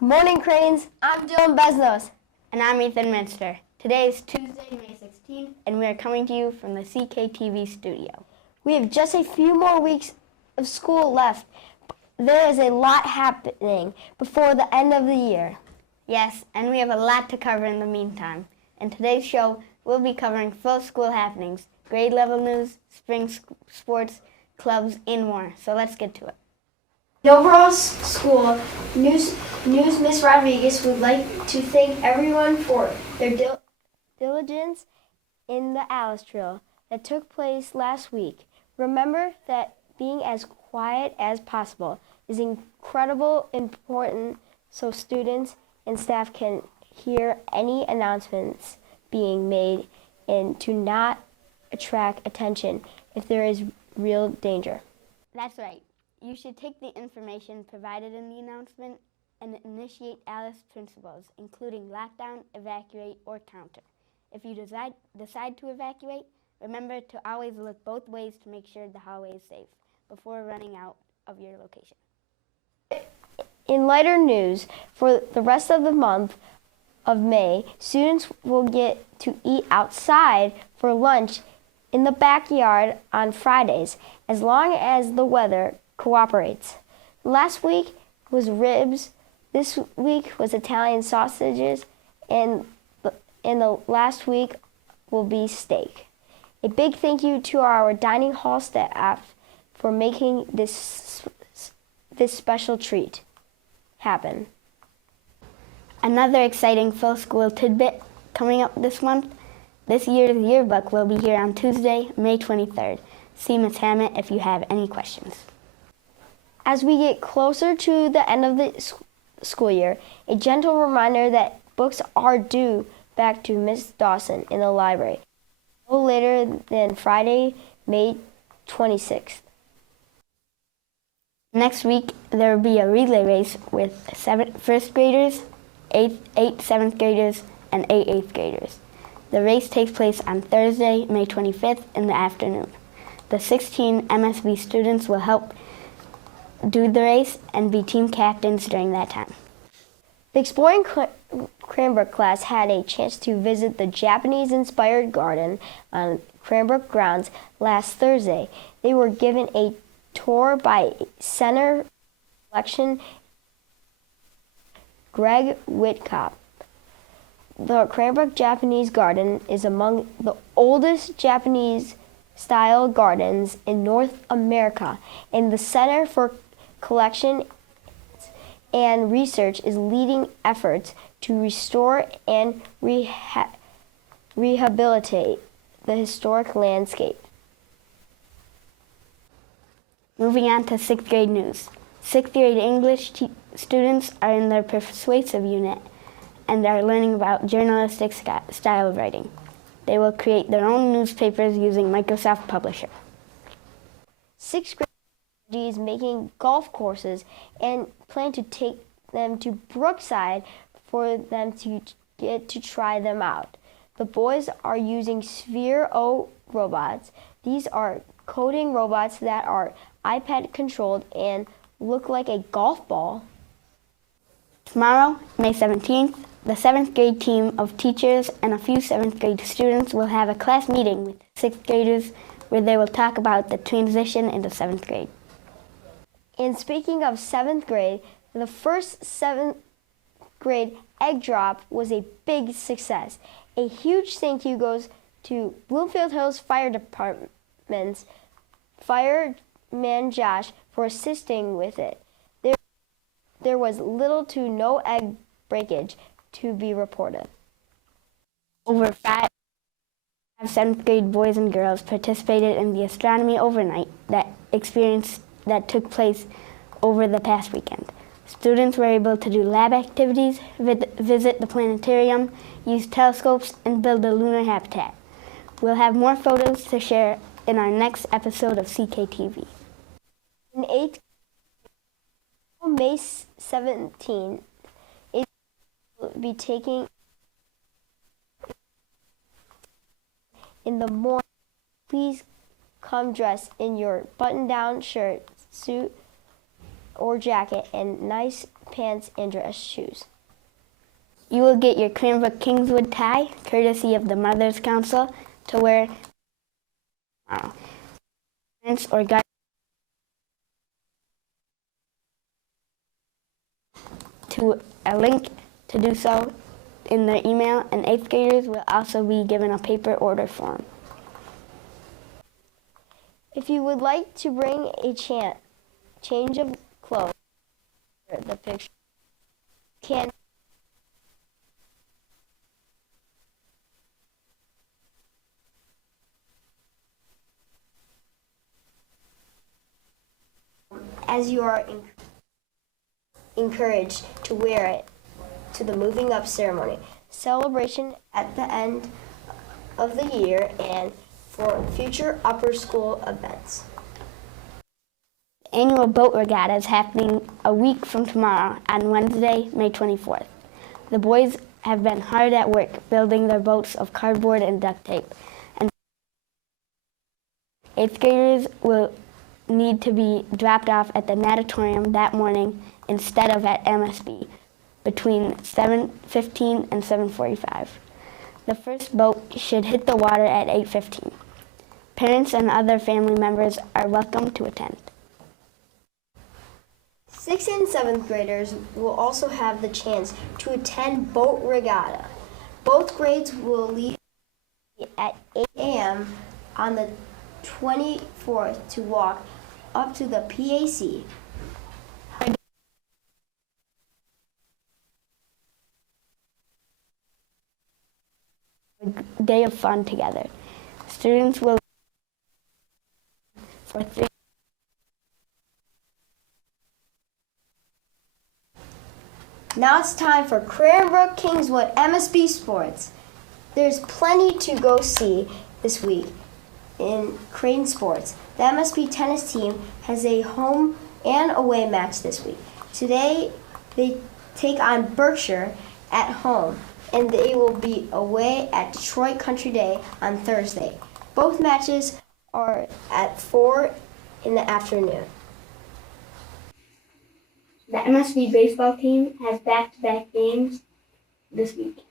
Good morning, Cranes. I'm Dylan Beznos. And I'm Ethan Minster. Today is Tuesday, May 16th, and we are coming to you from the CKTV studio. We have just a few more weeks of school left. There is a lot happening before the end of the year. Yes, and we have a lot to cover in the meantime. In today's show, we'll be covering full school happenings, grade level news, spring sports, clubs, and more. So let's get to it. The overall school news Miss Rodriguez would like to thank everyone for their diligence in the Alice drill that took place last week. Remember that being as quiet as possible is incredibly important so students and staff can hear any announcements being made and to not attract attention if there is real danger. That's right. You should take the information provided in the announcement and initiate Alice principles, including lockdown, evacuate, or counter. If you decide to evacuate, remember to always look both ways to make sure the hallway is safe before running out of your location. In lighter news, for the rest of the month of May, students will get to eat outside for lunch in the backyard on Fridays, as long as the weather cooperates. Last week was ribs, this week was Italian sausages, and the last week will be steak. A big thank you to our dining hall staff for making this special treat happen. Another exciting full school tidbit coming up this month. This year's yearbook will be here on Tuesday, May 23rd. See Ms. Hammett if you have any questions. As we get closer to the end of the school year, a gentle reminder that books are due back to Miss Dawson in the library no later than Friday, May 26th. Next week, there will be a relay race with first graders, eight 7th graders, and 8 8th graders. The race takes place on Thursday, May 25th in the afternoon. The 16 MSB students will help do the race and be team captains during that time. The Exploring Cranbrook class had a chance to visit the Japanese-inspired garden on Cranbrook grounds last Thursday. They were given a tour by Cetner collection Greg Whitcop. The Cranbrook Japanese Garden is among the oldest Japanese-style gardens in North America, and the Center for Collection and Research is leading efforts to restore and rehabilitate the historic landscape. Moving on to 6th grade news. 6th grade English students are in their persuasive unit and are learning about journalistic style of writing. They will create their own newspapers using Microsoft Publisher. 6th grade is making golf courses and plan to take them to Brookside for them to get to try them out. The boys are using Sphere O robots. These are coding robots that are iPad controlled and look like a golf ball. Tomorrow, May 17th, the 7th grade team of teachers and a few 7th grade students will have a class meeting with 6th graders where they will talk about the transition into 7th grade. And speaking of 7th grade, the first 7th grade egg drop was a big success. A huge thank you goes to Bloomfield Hills Fire Department's fireman Josh for assisting with it. There was little to no egg breakage to be reported. Over 5 7th grade boys and girls participated in the astronomy overnight that took place over the past weekend. Students were able to do lab activities, visit the planetarium, use telescopes, and build a lunar habitat. We'll have more photos to share in our next episode of CKTV. In 8th, May 17th, it will be taking in the morning. Please come dressed in your button-down shirt, suit, or jacket and nice pants and dress shoes. You will get your Cranbrook Kingswood tie, courtesy of the Mother's Council, to wear tomorrow. Parents or guardians to a link to do so in their email, and 8th graders will also be given a paper order form. If you would like to bring a change of clothes, the picture can as you are encouraged to wear it to the moving up ceremony, celebration at the end of the year, and for future upper school events. The annual boat regatta is happening a week from tomorrow on Wednesday, May 24th. The boys have been hard at work building their boats of cardboard and duct tape, and 8th graders will need to be dropped off at the natatorium that morning instead of at MSB between 7:15 and 7:45. The first boat should hit the water at 8:15. Parents and other family members are welcome to attend. 6th and 7th graders will also have the chance to attend boat regatta. Both grades will leave at 8 a.m. on the 24th to walk up to the PAC. A day of fun together. Students will for 3. Now it's time for Cranbrook Kingswood MSB Sports. There's plenty to go see this week in Crane Sports. The MSB tennis team has a home and away match this week. Today they take on Berkshire at home, and they will be away at Detroit Country Day on Thursday. Both matches are at 4 in the afternoon. The MSB baseball team has back-to-back games this week.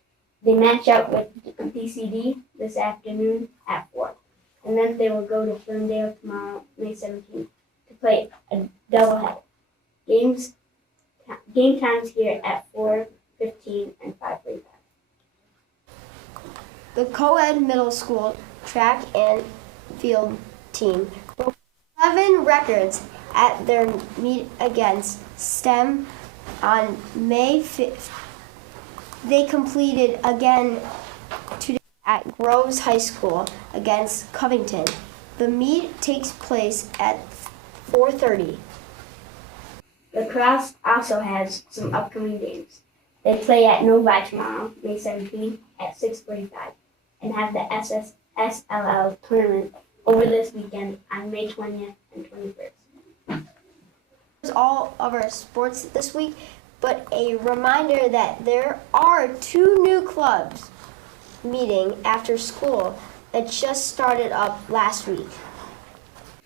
They match up with DCD this afternoon at 4, and then they will go to Ferndale tomorrow, May 17th, to play a doubleheader. Game times here at 4:15 and 5:45. The co-ed middle school track and field team broke 7 records at their meet against STEM on May 5th. They completed again today at Groves High School against Covington. The meet takes place at 4:30. The Cross also has some upcoming games. They play at Novi tomorrow, May 17th at 6:45, and have the SSL tournament over this weekend on May 20th and 21st. That's all of our sports this week, but a reminder that there are 2 new clubs meeting after school that just started up last week.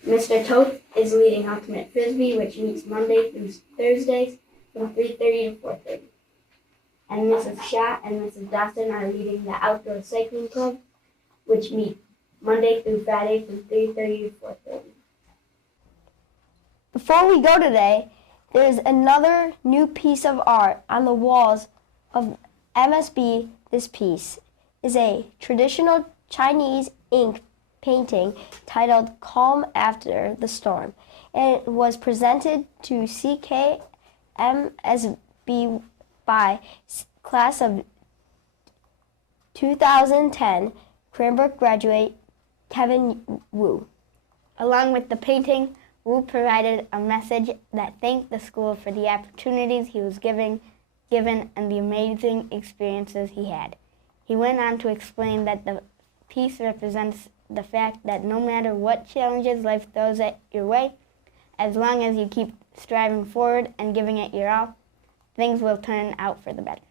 Mr. Toth is leading Ultimate Frisbee, which meets Monday through Thursdays from 3:30 to 4:30. And Mrs. Shaw and Mrs. Dawson are leading the Outdoor Cycling Club, which meet Monday through Friday from 3:30 to 4:30. Before we go today, there is another new piece of art on the walls of MSB. This piece is a traditional Chinese ink painting titled Calm After the Storm, and it was presented to CKMSB by class of 2010 Cranbrook graduate Kevin Wu. Along with the painting, Wu provided a message that thanked the school for the opportunities he was given and the amazing experiences he had. He went on to explain that the piece represents the fact that no matter what challenges life throws at your way, as long as you keep striving forward and giving it your all, things will turn out for the better.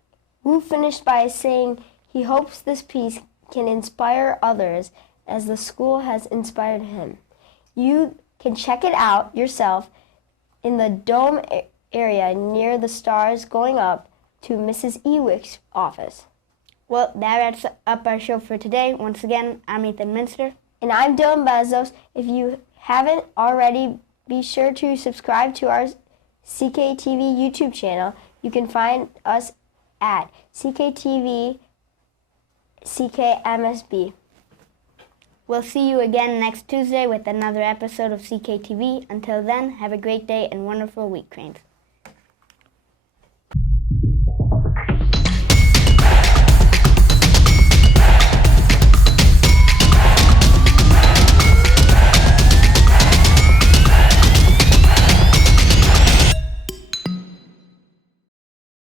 Wu finished by saying he hopes this piece can inspire others as the school has inspired him. You can check it out yourself in the dome area near the stars going up to Mrs. Ewick's office. Well, that wraps up our show for today. Once again, I'm Ethan Minster. And I'm Dylan Beznos. If you haven't already, be sure to subscribe to our CKTV YouTube channel. You can find us at CKTV CKMSB. We'll see you again next Tuesday with another episode of CKTV. Until then, have a great day and wonderful week, Cranes.